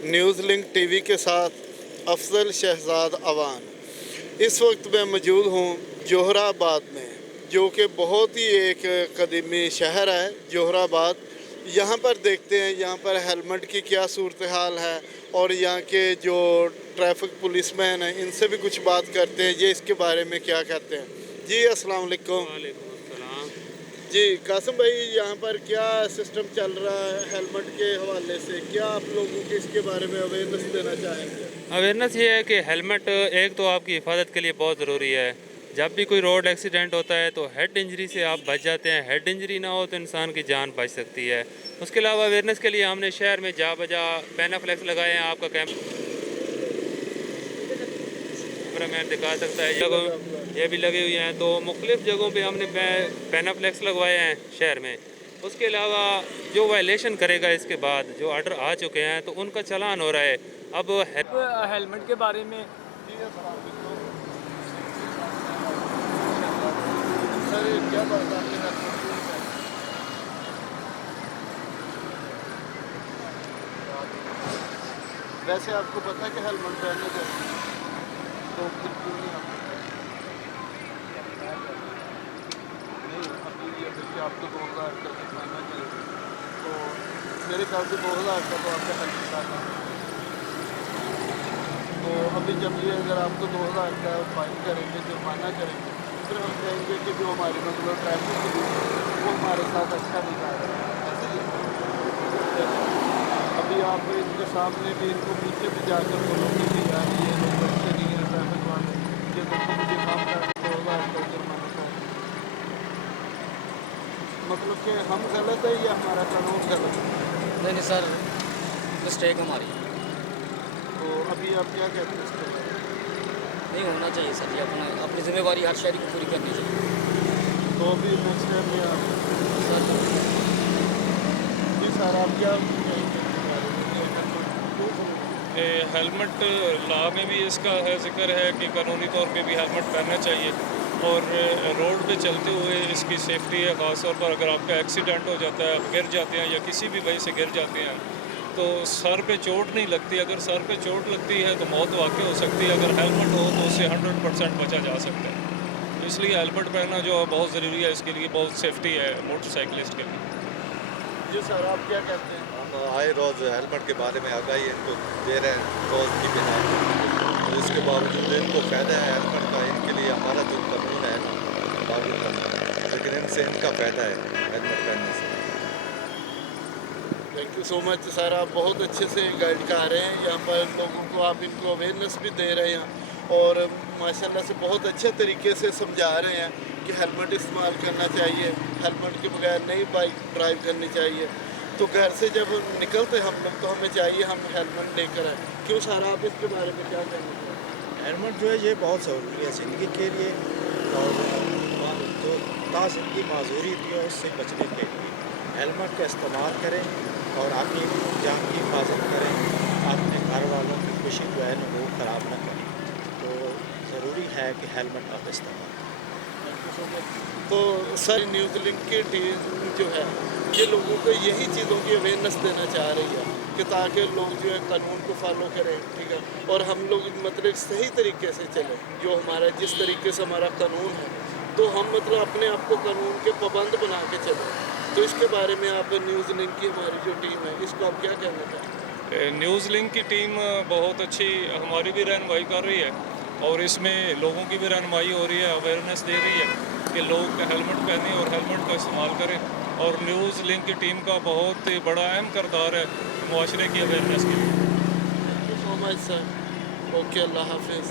News link TV के साथ अफजल शहजाद अवान। इस वक्त मैं मौजूद हूँ जोहराबाद में, जो कि बहुत ही एक कदीमी शहर है जोहराबाद। यहाँ पर देखते हैं यहाँ पर हेलमेट की क्या सूरत हाल है और यहाँ के जो ट्रैफिक पुलिसमैन हैं इनसे भी कुछ बात करते हैं, ये इसके बारे में क्या कहते हैं। जी अस्सलाम वालेकुम। जी कासिम भाई, यहाँ पर क्या सिस्टम चल रहा है हेलमेट के हवाले से, क्या आप लोगों को इसके बारे में अवेयरनेस देना चाहेंगे? अवेयरनेस ये है कि हेलमेट एक तो आपकी हिफाजत के लिए बहुत ज़रूरी है। जब भी कोई रोड एक्सीडेंट होता है तो हेड इंजरी से आप बच जाते हैं। हेड इंजरी ना हो तो इंसान की जान बच सकती है। उसके अलावा अवेयरनेस के लिए हमने शहर में जा बजा पैनाफ्लेक्स लगाए हैं। आपका कैमरा मैन दिखा सकता है, ये भी लगे हुए हैं। तो मुख्तलिफ़ जगहों पे हमने पैनाफ्लेक्स लगवाए हैं शहर में। उसके अलावा जो वायलेशन करेगा इसके बाद जो ऑर्डर आ चुके हैं तो उनका चालान हो रहा है। अब हेलमेट के बारे में सर क्या पड़ता है? वैसे आपको पता है कि हेलमेट पहनने चाहिए, तो फिर क्यों नहीं आप नहीं अभी ये देखिए आपको 2000 का जुर्माना चाहिए, तो मेरे ख्याल से 2000 का तो आपका हेलमेट आता है। तो अभी जब ये अगर आपको 2000 का फाइन करेंगे, जुर्माना करेंगे, फिर हम कहेंगे कि जो हमारी मतलब ट्रैफिक पुलिस है वो हमारे साथ अच्छा नहीं कर रहा है। ऐसे ही अभी आप इनके सामने भी इनको पीछे भी जाकर बोलोगे कि यार ये लोग अच्छे नहीं है ट्रैफिक वाले, ये देखो मुझे काम करना होगा आपका जुर्माना का। मतलब कि हम गलत है या हमारा कानून गलत है? नहीं सर, मिस्टेक हमारी तो अभी आप क्या कहते हैं इसके बारे में? नहीं होना चाहिए सर जी। अपनी जिम्मेवारी हर शहरी को पूरी करनी चाहिए तो अभी नेक्स्ट टाइम में आप सर। जी सर आप क्या कहेंगे इसके बारे में कि हेलमेट लॉ में भी इसका है जिक्र है कि कानूनी तौर पे भी हेलमेट पहनना चाहिए और रोड पे चलते हुए इसकी सेफ्टी है। ख़ास तौर पर अगर आपका एक्सीडेंट हो जाता है, आप गिर जाते हैं या किसी भी वजह से गिर जाते हैं तो सर पे चोट नहीं लगती। अगर सर पे चोट लगती है तो मौत वाक़ई हो सकती है। अगर हेलमेट हो तो उससे 100% बचा जा सकता है। तो इसलिए हेलमेट पहनना जो है बहुत ज़रूरी है, इसके लिए बहुत सेफ्टी है मोटरसाइकिलिस्ट के लिए। जी सर आप क्या कहते हैं? हम आए रोज़ हेलमेट के बारे में आगाही इनको दे रहे हैं रोज़ की बिना, तो इसके बावजूद इनको फ़ायदा है हेलमेट का। इनके लिए हमारा जो कानून है लागू करना है, लेकिन इनसे इनका फ़ायदा है हेलमेट पहनने से। Thank you so much sir, आप बहुत अच्छे से गाइड कर रहे हैं। यहाँ पर लोगों को आप इनको अवेयरनेस भी दे रहे हैं और माशाल्लाह से बहुत अच्छे तरीके से समझा रहे हैं कि हेलमेट इस्तेमाल करना चाहिए, हेलमेट के बगैर नहीं बाइक ड्राइव करनी चाहिए। तो घर से जब निकलते हम लोग तो हमें चाहिए हम हेलमेट लेकर आए। क्यों सर आप इसके बारे में क्या कहना चाहेंगे? हेलमेट जो है ये बहुत ज़रूरी है ज़िंदगी के लिए और जो ताज़िंदगी माजूरी थी है उससे बचने के लिए हेलमेट का इस्तेमाल करें और अपनी जान की हिफाजत करें, अपने घर वालों की खुशी जो है ना वो ख़राब ना करें। तो ज़रूरी है कि हेलमेट आप इस्तेमाल करें। तो सर न्यूज़ लिंक की टीम जो है ये लोगों को यही चीज़ों की अवेयरनेस देना चाह रही है कि ताकि लोग जो है कानून को फॉलो करें, ठीक है, और हम लोग मतलब सही तरीके से चलें। जो हमारा जिस तरीके से हमारा कानून है तो हम मतलब अपने आप को कानून के पाबंद बना के चलें। तो इसके बारे में आप न्यूज़ लिंक की हमारी जो टीम है इसको आप क्या कहना चाहते हैं? न्यूज़ लिंक की टीम बहुत अच्छी हमारी भी रहनुमाई कर रही है और इसमें लोगों की भी रहनुमाई हो रही है, अवेयरनेस दे रही है कि लोग हेलमेट पहनें और हेलमेट का इस्तेमाल करें। और न्यूज़ लिंक की टीम का बहुत बड़ा अहम किरदार है मुआशरे की अवेयरनेस के लिए। Thank you so much sir. Okay, अल्लाह हाफिज़।